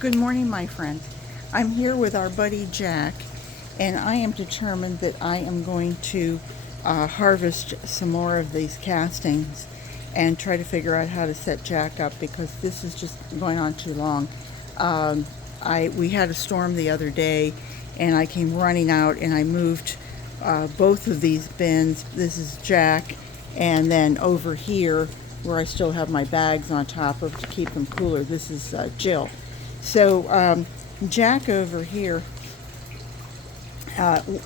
Good morning, my friend. I'm here with our buddy Jack, and I am determined that I am going to harvest some more of these castings and try to figure out how to set Jack up because this is just going on too long. Um, we had a storm the other day, and I came running out and I moved both of these bins. This is Jack, and then over here where I still have my bags on top of to keep them cooler. This is Jill. So Jack over here,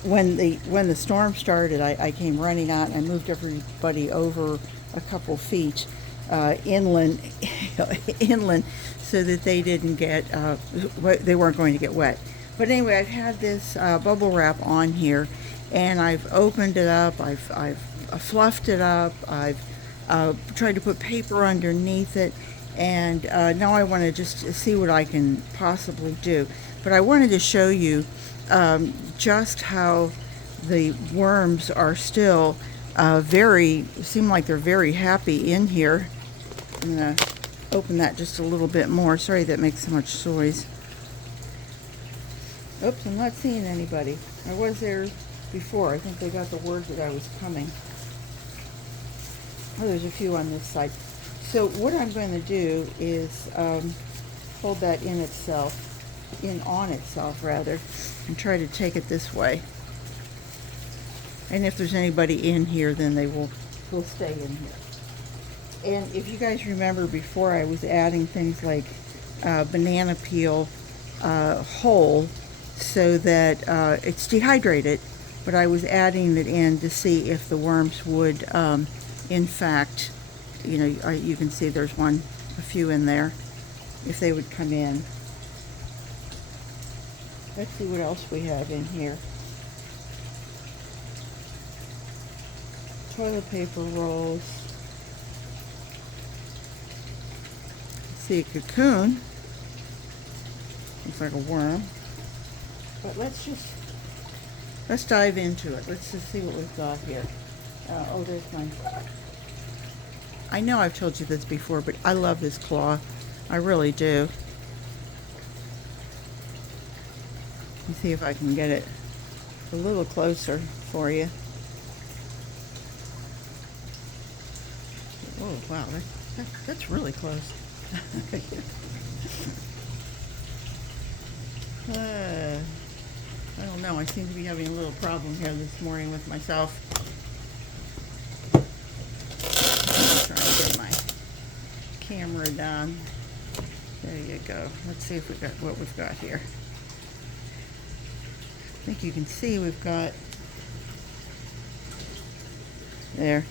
when the storm started, I came running out and I moved everybody over a couple feet inland, inland, so that they didn't get they weren't going to get wet. But anyway, I've had this bubble wrap on here, and I've opened it up. I've fluffed it up. I've tried to put paper underneath it. And now I want to just see what I can possibly do. But I wanted to show you just how the worms are still seem like they're very happy in here. I'm going to open that just a little bit more. Sorry that makes so much noise. Oops, I'm not seeing anybody. I was there before. I think they got the word that I was coming. Oh, there's a few on this side. So what I'm going to do is hold that on itself rather, and try to take it this way. And if there's anybody in here, then they will stay in here. And if you guys remember before, I was adding things like banana peel whole so that it's dehydrated, but I was adding it in to see if the worms would in fact, you can see there's a few in there, if they would come in. Let's see what else we have in here. Toilet paper rolls. See a cocoon. Looks like a worm. But let's dive into it. Let's just see what we've got here. Oh, there's mine. I know I've told you this before, but I love this claw. I really do. Let me see if I can get it a little closer for you. Oh, wow, that's really close. I don't know. I seem to be having a little problem here this morning with myself. Camera down. There you go. Let's see if we got what we've got here. I think you can see we've got there.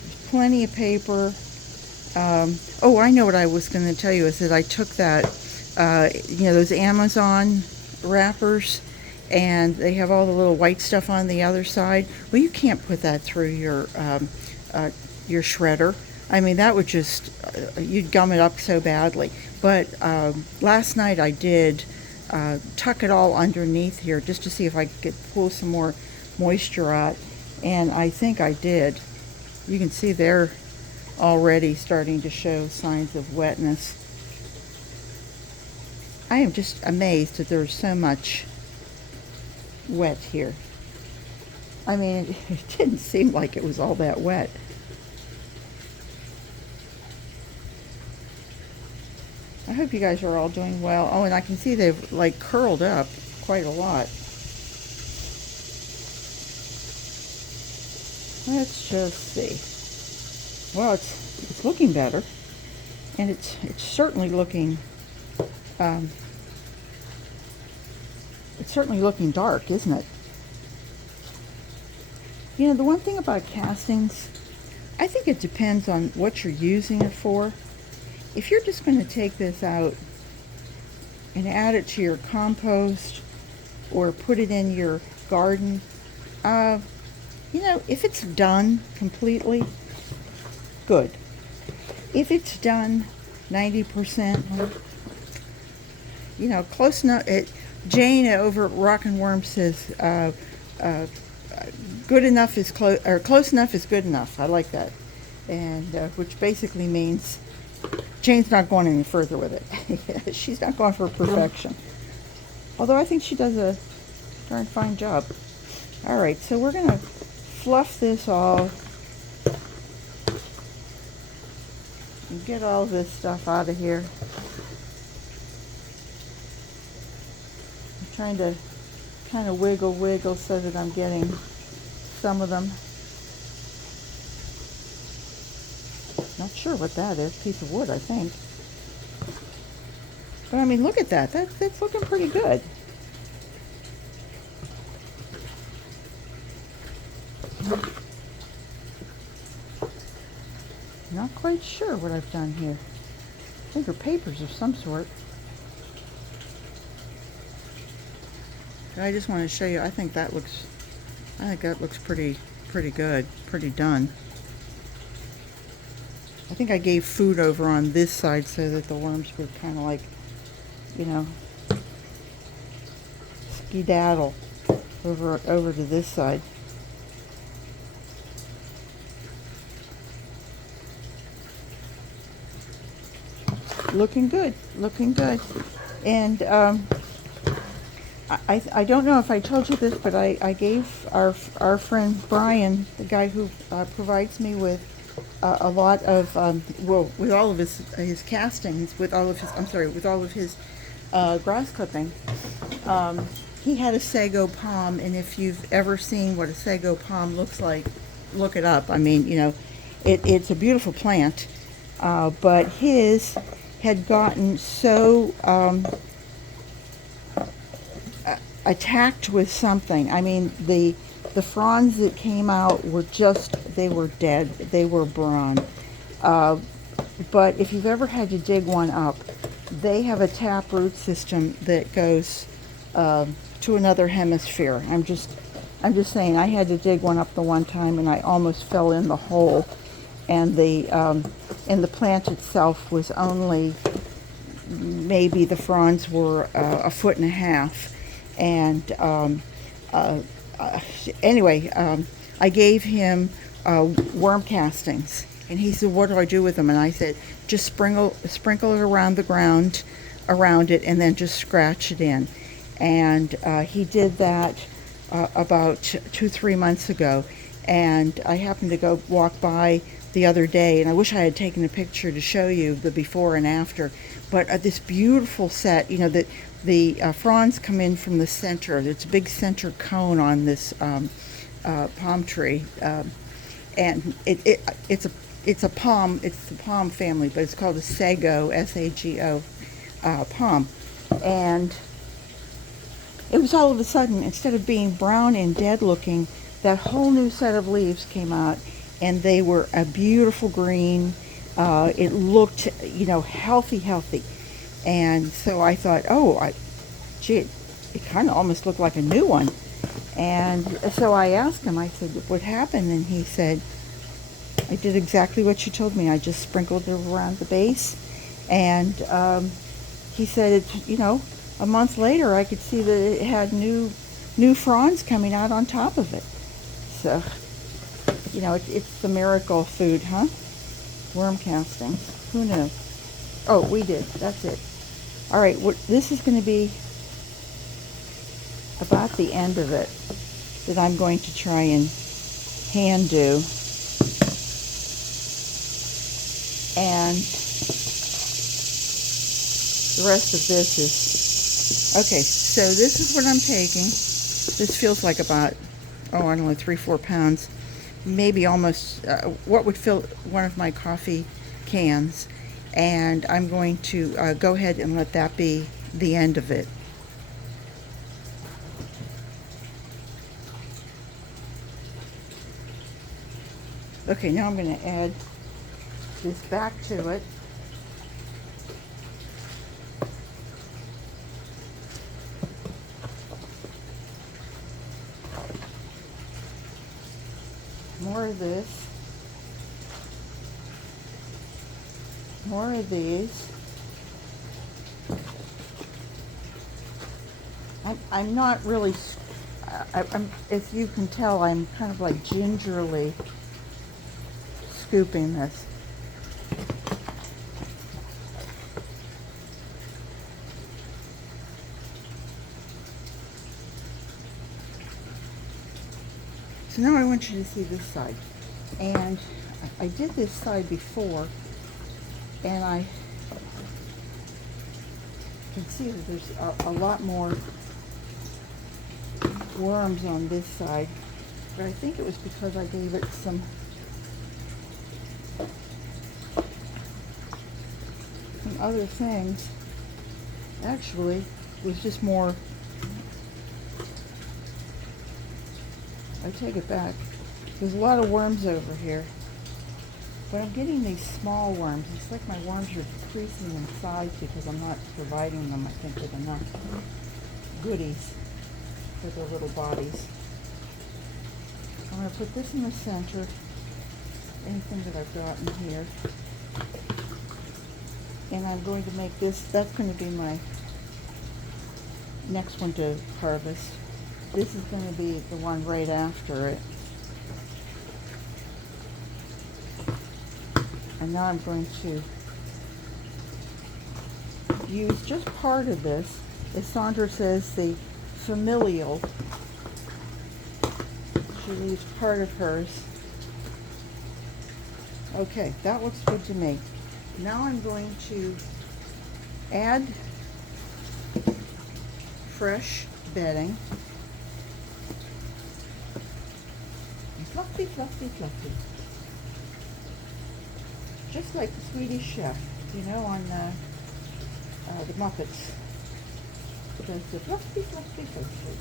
There's plenty of paper. Oh, I know what I was going to tell you is that I took that, those Amazon wrappers, and they have all the little white stuff on the other side. Well, you can't put that through your shredder. I mean, that would just, you'd gum it up so badly. But last night I did tuck it all underneath here just to see if I could pull some more moisture out. And I think I did. You can see they're already starting to show signs of wetness. I am just amazed that there's so much wet here. I mean, it didn't seem like it was all that wet. I hope you guys are all doing well. Oh, and I can see they've like curled up quite a lot. Let's just see. Well, it's looking better, and it's certainly looking dark, isn't it? The one thing about castings, I think it depends on what you're using it for. If you're just going to take this out and add it to your compost or put it in your garden, if it's done completely, good. If it's done 90%, close enough. Jane over at Rock and Worm says, good enough is close enough is good enough. I like that, and which basically means Jane's not going any further with it. She's not going for perfection. Although I think she does a darn fine job. All right, so we're going to fluff this all and get all this stuff out of here. I'm trying to kind of wiggle so that I'm getting some of them. Not sure what that is. Piece of wood, I think. But I mean, look at that. That's looking pretty good. Not quite sure what I've done here. I think they're papers of some sort. But I just want to show you. I think that looks pretty good, pretty done. I think I gave food over on this side so that the worms would kind of like, you know, skedaddle over to this side. Looking good, looking good. And I don't know if I told you this, but I gave our friend Brian, the guy who provides me with a lot of well, with all of his castings, with all of his grass clipping. He had a sago palm, and if you've ever seen what a sago palm looks like, look it up. I mean, you know, it's a beautiful plant, but his had gotten so attacked with something. I mean, the fronds that came out were they were dead. They were brawn. But if you've ever had to dig one up, they have a tap root system that goes to another hemisphere. I'm just saying, I had to dig one up the one time and I almost fell in the hole. And the plant itself was only, maybe the fronds were 1.5 feet. And anyway, I gave him worm castings, and he said, "What do I do with them?" And I said, "Just sprinkle it around the ground, around it, and then just scratch it in." And he did that about 2-3 months ago. And I happened to go walk by the other day, and I wish I had taken a picture to show you the before and after. But this beautiful set, you know, that the fronds come in from the center. There's a big center cone on this palm tree, and it's a palm. It's the palm family, but it's called a sago, S-A-G-O, palm. And it was all of a sudden, instead of being brown and dead looking, that whole new set of leaves came out, and they were a beautiful green. It looked, you know, healthy. And so I thought, gee, it kind of almost looked like a new one. And so I asked him, I said, "What happened?" And he said, "I did exactly what you told me. I just sprinkled it around the base." And he said, you know, a month later, I could see that it had new fronds coming out on top of it. So, you know, it's the miracle food, huh? Worm castings. Who knew? Oh, we did. That's it. All right, this is going to be about the end of it that I'm going to try and hand do. And the rest of this is... Okay, so this is what I'm taking. This feels like about, I don't know, 3-4 pounds. Maybe almost what would fill one of my coffee cans. And I'm going to go ahead and let that be the end of it. Okay, now I'm going to add this back to it. More of this. More of these. I'm not really, as you can tell, I'm kind of like gingerly scooping this. So now I want you to see this side. And I did this side before, and I can see that there's a lot more worms on this side. But I think it was because I gave it some other things. Actually, it was just more. I take it back. There's a lot of worms over here. But I'm getting these small worms. It's like my worms are decreasing in size because I'm not providing them, I think, with enough goodies for their little bodies. I'm going to put this in the center. Anything that I've got in here. And I'm going to make this, that's going to be my next one to harvest. This is going to be the one right after it. And now I'm going to use just part of this. As Sandra says, the familial. She leaves part of hers. Okay, that looks good to me. Now I'm going to add fresh bedding. Fluffy, fluffy, fluffy. Just like the Swedish Chef, you know, on the Muppets. Does the fluffy, fluffy, fluffy.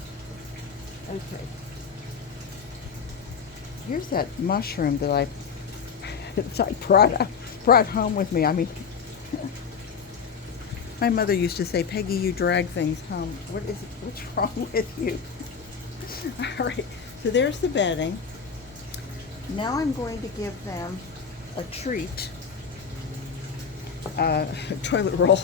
Okay. Here's that mushroom that I brought home with me. I mean, my mother used to say, Peggy, you drag things home. What is it? What's wrong with you? All right. So there's the bedding. Now I'm going to give them a treat. Toilet roll.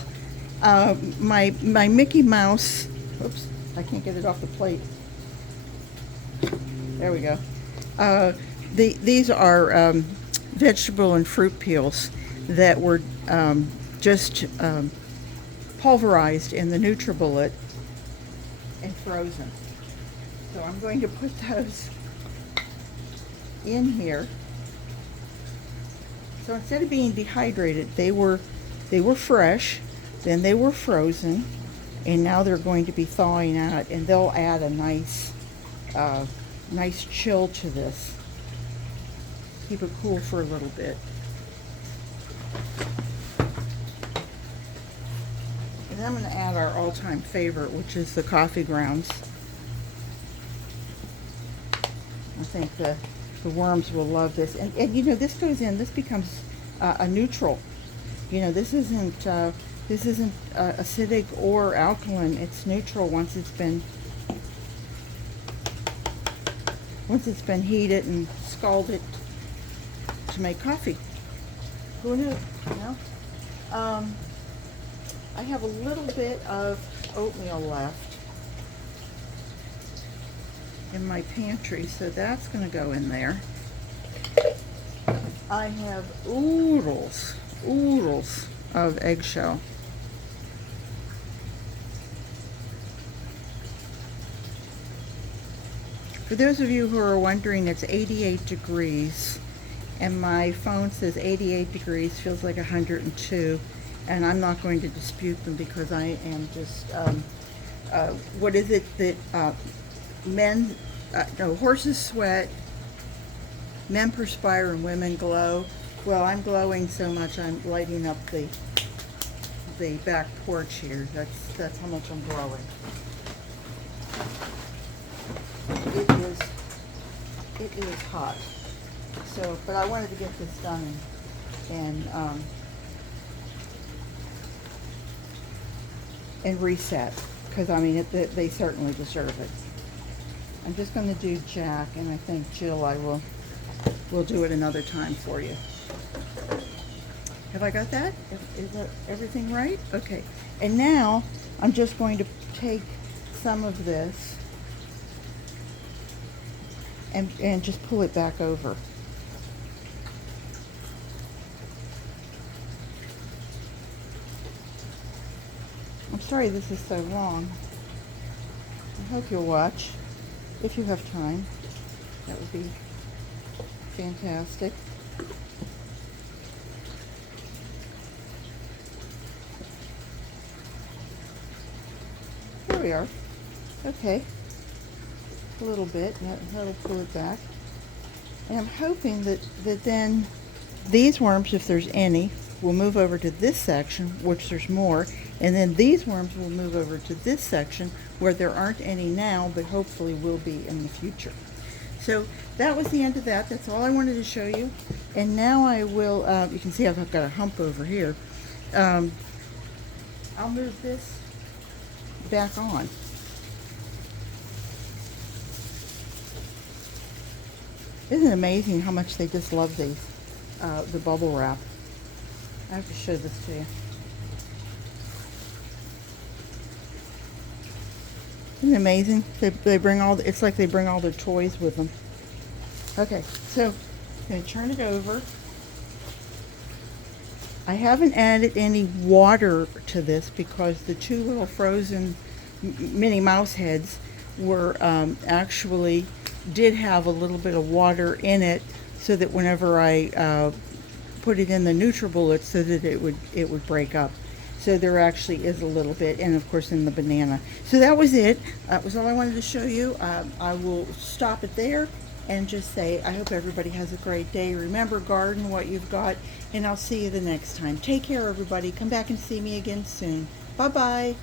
My Mickey Mouse. Oops, I can't get it off the plate. There we go. These are vegetable and fruit peels that were just pulverized in the NutriBullet and frozen. So I'm going to put those in here. So instead of being dehydrated, they were fresh, then they were frozen, and now they're going to be thawing out, and they'll add a nice chill to this. Keep it cool for a little bit. And then I'm going to add our all-time favorite, which is the coffee grounds. I think the worms will love this. And you know, this goes in, this becomes a neutral. You know, this isn't acidic or alkaline. It's neutral once it's been heated and scalded to make coffee. Who knew? You know? I have a little bit of oatmeal left in my pantry, so that's going to go in there. I have oodles of eggshell. For those of you who are wondering, it's 88 degrees, and my phone says 88 degrees, feels like 102, and I'm not going to dispute them because I am just, what is it that horses sweat, men perspire, and women glow? Well, I'm glowing so much I'm lighting up the back porch here. That's how much I'm glowing. It is hot. So, but I wanted to get this done and reset, because I mean they certainly deserve it. I'm just going to do Jack, and I think Jill, we'll do it another time for you. Have I got that? Is that everything right? Okay. And now I'm just going to take some of this and just pull it back over. I'm sorry this is so long. I hope you'll watch if you have time. That would be fantastic. There we are. Okay. A little bit. That'll pull it back. And I'm hoping that then these worms, if there's any, will move over to this section, which there's more, and then these worms will move over to this section where there aren't any now, but hopefully will be in the future. So that was the end of that. That's all I wanted to show you. And now I will, you can see I've got a hump over here. I'll move this back on. Isn't it amazing how much they just love these, the bubble wrap? I have to show this to you. Isn't it amazing? They bring all, it's like they bring all their toys with them. Okay, so I'm going to turn it over. I haven't added any water to this because the two little frozen Minnie Mouse heads were actually did have a little bit of water in it, so that whenever I put it in the NutriBullet, so that it would break up. So there actually is a little bit, and of course in the banana. So that was it. That was all I wanted to show you. I will stop it there and just say I hope everybody has a great day. Remember, garden what you've got, and I'll see you the next time. Take care, everybody. Come back and see me again soon. Bye-bye.